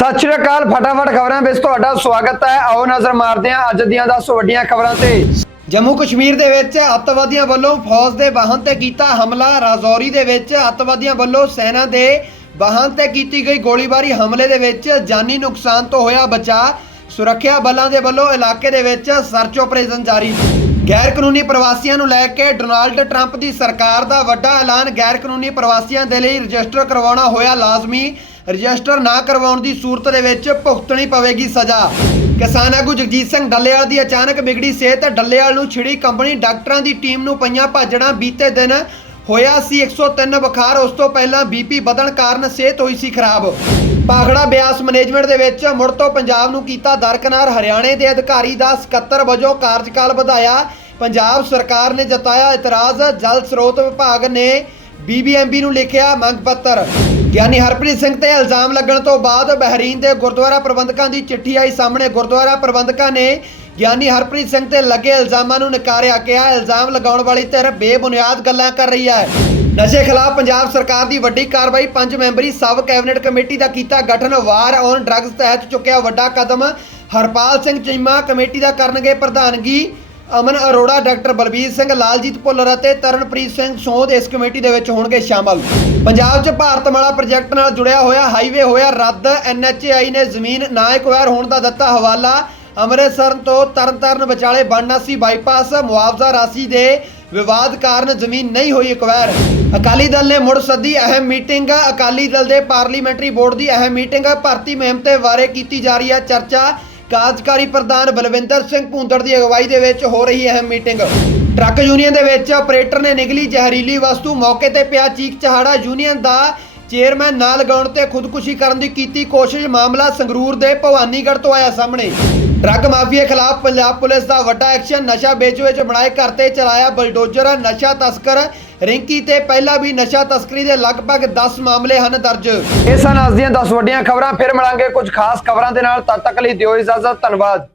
ਸਤਿ ਸ਼੍ਰੀ ਅਕਾਲ, ਫਟਾਫਟ ਖਬਰਾਂ ਵਿੱਚ ਤੁਹਾਡਾ ਸਵਾਗਤ ਹੈ। ਆਓ ਨਜ਼ਰ ਮਾਰਦੇ ਹਾਂ ਅੱਜ ਦੀਆਂ 10 ਵੱਡੀਆਂ ਖਬਰਾਂ ਤੇ। ਜੰਮੂ ਕਸ਼ਮੀਰ ਦੇ ਵਿੱਚ ਅੱਤਵਾਦੀਆਂ ਵੱਲੋਂ ਫੌਜ ਦੇ ਵਾਹਨ ਤੇ ਕੀਤਾ ਹਮਲਾ। ਰਾਜੌਰੀ ਦੇ ਵਿੱਚ ਅੱਤਵਾਦੀਆਂ ਵੱਲੋਂ ਸੈਨਾ ਦੇ ਵਾਹਨ ਤੇ ਕੀਤੀ ਗਈ ਗੋਲੀਬਾਰੀ। ਹਮਲੇ ਦੇ ਵਿੱਚ ਜਾਨੀ ਨੁਕਸਾਨ ਤੋਂ ਹੋਇਆ ਬਚਾ। ਸੁਰੱਖਿਆ ਬਲਾਂ ਦੇ ਵੱਲੋਂ ਇਲਾਕੇ ਦੇ ਵਿੱਚ ਸਰਚ ਆਪਰੇਸ਼ਨ ਜਾਰੀ। ਗੈਰ ਕਾਨੂੰਨੀ ਪ੍ਰਵਾਸੀਆਂ ਨੂੰ ਲੈ ਕੇ ਡੋਨਾਲਡ ਟਰੰਪ ਦੀ ਸਰਕਾਰ ਦਾ ਵੱਡਾ ਐਲਾਨ। ਗੈਰ ਕਾਨੂੰਨੀ ਪ੍ਰਵਾਸੀਆਂ ਦੇ ਲਈ ਰਜਿਸਟਰ ਕਰਵਾਉਣਾ ਹੋਇਆ ਲਾਜ਼ਮੀ। ਰਜਿਸਟਰ ਨਾ ਕਰਵਾਉਣ ਦੀ ਸੂਰਤ ਦੇ ਵਿੱਚ ਭੁਗਤਣੀ ਪਵੇਗੀ ਸਜ਼ਾ। ਕਿਸਾਨ ਆਗੂ ਜਗਜੀਤ ਸਿੰਘ ਡੱਲੇਵਾਲ ਦੀ ਅਚਾਨਕ ਵਿਗੜੀ ਸਿਹਤ ਡੱਲੇਵਾਲ ਨੂੰ ਛਿੜੀ ਕੰਪਨੀ ਡਾਕਟਰਾਂ ਦੀ ਟੀਮ ਨੂੰ ਪਈਆਂ ਭਾਜੜਾਂ ਬੀਤੇ ਦਿਨ ਹੋਇਆ ਸੀ। 103 ਬੁਖਾਰ, ਉਸ ਤੋਂ ਪਹਿਲਾਂ ਬੀਪੀ ਵਧਣ ਕਾਰਨ ਸਿਹਤ ਹੋਈ ਸੀ ਖਰਾਬ। ਪਾਖੜਾ ਬਿਆਸ ਮੈਨੇਜਮੈਂਟ ਦੇ ਵਿੱਚ ਮੁੜ ਤੋਂ ਪੰਜਾਬ ਨੂੰ ਕੀਤਾ ਦਰਕਨਾਰ। ਹਰਿਆਣੇ ਦੇ ਅਧਿਕਾਰੀ ਦਾ ਸਕੱਤਰ ਵਜੋਂ ਕਾਰਜਕਾਲ ਵਧਾਇਆ। ਪੰਜਾਬ ਸਰਕਾਰ ਨੇ ਜਤਾਇਆ ਇਤਰਾਜ਼। ਜਲ ਸਰੋਤ ਵਿਭਾਗ ਨੇ ਬੀਬੀਐਮਬੀ ਨੂੰ ਲਿਖਿਆ ਮੰਗ ਪੱਤਰ। ਗਿਆਨੀ ਹਰਪ੍ਰੀਤ ਸਿੰਘ ਤੇ ਇਲਜ਼ਾਮ ਲੱਗਣ ਤੋਂ ਬਾਅਦ ਬਹਿਰੀਨ ਦੇ ਗੁਰਦੁਆਰਾ ਪ੍ਰਬੰਧਕਾਂ ਦੀ ਚਿੱਠੀ ਆਈ ਸਾਹਮਣੇ। ਗੁਰਦੁਆਰਾ ਪ੍ਰਬੰਧਕਾਂ ਨੇ ਗਿਆਨੀ ਹਰਪ੍ਰੀਤ ਸਿੰਘ ਤੇ ਲੱਗੇ ਇਲਜ਼ਾਮਾਂ ਨੂੰ ਨਕਾਰਿਆ ਕਿਹਾ, ਇਲਜ਼ਾਮ ਲਗਾਉਣ ਵਾਲੀ ਧਿਰ ਬੇਬੁਨਿਆਦ ਗੱਲਾਂ ਕਰ ਰਹੀ ਹੈ। ਨਸ਼ੇ ਖਿਲਾਫ ਪੰਜਾਬ ਸਰਕਾਰ ਦੀ ਵੱਡੀ ਕਾਰਵਾਈ ਪੰਜ ਮੈਂਬਰੀ ਸਬ ਕੈਬਨਿਟ ਕਮੇਟੀ ਦਾ ਕੀਤਾ ਗਠਨ। ਵਾਰ ਔਨ ਡਰੱਗਸ ਤਹਿਤ ਚੁੱਕਿਆ ਵੱਡਾ ਕਦਮ। ਹਰਪਾਲ ਸਿੰਘ ਚੀਮਾ ਕਮੇਟੀ ਦਾ ਕਰਨਗੇ ਪ੍ਰਧਾਨਗੀ। ਅਮਨ ਅਰੋੜਾ, ਡਾਕਟਰ ਬਲਬੀਰ ਸਿੰਘ, ਲਾਲਜੀਤ ਭੁੱਲਰ ਅਤੇ ਤਰਨਪ੍ਰੀਤ ਸਿੰਘ ਸੋਧ ਇਸ ਕਮੇਟੀ ਦੇ ਵਿੱਚ ਹੋਣਗੇ ਸ਼ਾਮਲ। ਪੰਜਾਬ 'ਚ ਭਾਰਤਮਾਲਾ ਪ੍ਰੋਜੈਕਟ ਨਾਲ ਜੁੜਿਆ ਹੋਇਆ ਹਾਈਵੇ ਹੋਇਆ ਰੱਦ, ਐਨਐਚਏਆਈ ਨੇ ਜ਼ਮੀਨ ਨਾ ਐਕਵਾਇਰ ਹੋਣ ਦਾ ਦਿੱਤਾ ਹਵਾਲਾ। ਅੰਮ੍ਰਿਤਸਰ ਤੋਂ ਤਰਨਤਾਰਨ ਵਿਚਾਲੇ ਬਣਨਾਸੀ ਬਾਈਪਾਸ ਮੁਆਵਜ਼ਾ ਰਾਸ਼ੀ ਦੇ ਵਿਵਾਦ ਕਾਰਨ ਜ਼ਮੀਨ ਨਹੀਂ ਹੋਈ ਐਕਵਾਇਰ ਅਕਾਲੀ ਦਲ ਨੇ ਮੁੜ ਸੱਦੀ ਅਹਿਮ ਮੀਟਿੰਗ। ਅਕਾਲੀ ਦਲ ਦੇ ਪਾਰਲੀਮੈਂਟਰੀ ਬੋਰਡ ਦੀ ਅਹਿਮ ਮੀਟਿੰਗ ਭਰਤੀ ਮੁਹਿੰਮ ਤੇ ਬਾਰੇ ਕੀਤੀ ਜਾ ਰਹੀ ਹੈ। ਚਰਚਾ ਕਾਰਜਕਾਰੀ ਪ੍ਰਧਾਨ ਬਲਵਿੰਦਰ ਸਿੰਘ ਭੁੰਦੜ ਦੀ ਅਗਵਾਈ ਦੇ ਵਿੱਚ ਹੋ ਰਹੀ ਅਹਿਮ ਮੀਟਿੰਗ। ਟਰੱਕ ਯੂਨੀਅਨ ਦੇ ਵਿੱਚ ਆਪਰੇਟਰ ਨੇ ਨਿਗਲੀ ਜ਼ਹਿਰੀਲੀ ਵਸਤੂ ਮੌਕੇ ਤੇ ਪਿਆ ਚੀਕ ਚਹਾੜਾ। ਯੂਨੀਅਨ ਦਾ ਚੇਅਰਮੈਨ ਨਾਲ ਲਗਾਉਣ ਤੇ ਖੁਦਕੁਸ਼ੀ ਕਰਨ ਦੀ ਕੀਤੀ ਕੋਸ਼ਿਸ਼। ਮਾਮਲਾ ਸੰਗਰੂਰ ਦੇ ਭਵਾਨੀਗੜ੍ਹ ਤੋਂ ਆਇਆ ਸਾਹਮਣੇ। ਡਰੱਗ ਮਾਫੀਆ ਖਿਲਾਫ ਪੰਜਾਬ ਪੁਲਿਸ ਦਾ ਵੱਡਾ ਐਕਸ਼ਨ, ਨਸ਼ਾ ਵੇਚ ਵਿੱਚ ਬਣਾਏ ਘਰ ਤੇ ਚਲਾਇਆ ਬਲਡੋਜ਼ਰ, ਨਸ਼ਾ ਤਸਕਰ। ਰਿੰਕੀ ਤੇ ਪਹਿਲਾਂ ਵੀ ਨਸ਼ਾ ਤਸਕਰੀ ਦੇ ਲਗਭਗ 10 ਮਾਮਲੇ ਹਨ ਦਰਜ। ਇਹ ਸਨ ਅੱਜ ਦੀਆਂ 10 ਵੱਡੀਆਂ ਖਬਰਾਂ, ਫਿਰ ਮਿਲਾਂਗੇ ਕੁਝ ਖਾਸ ਖਬਰਾਂ ਦੇ ਨਾਲ। ਤਦ ਤੱਕ ਲਈ ਦਿਓ ਇਜਾਜ਼ਤ, ਧੰਨਵਾਦ।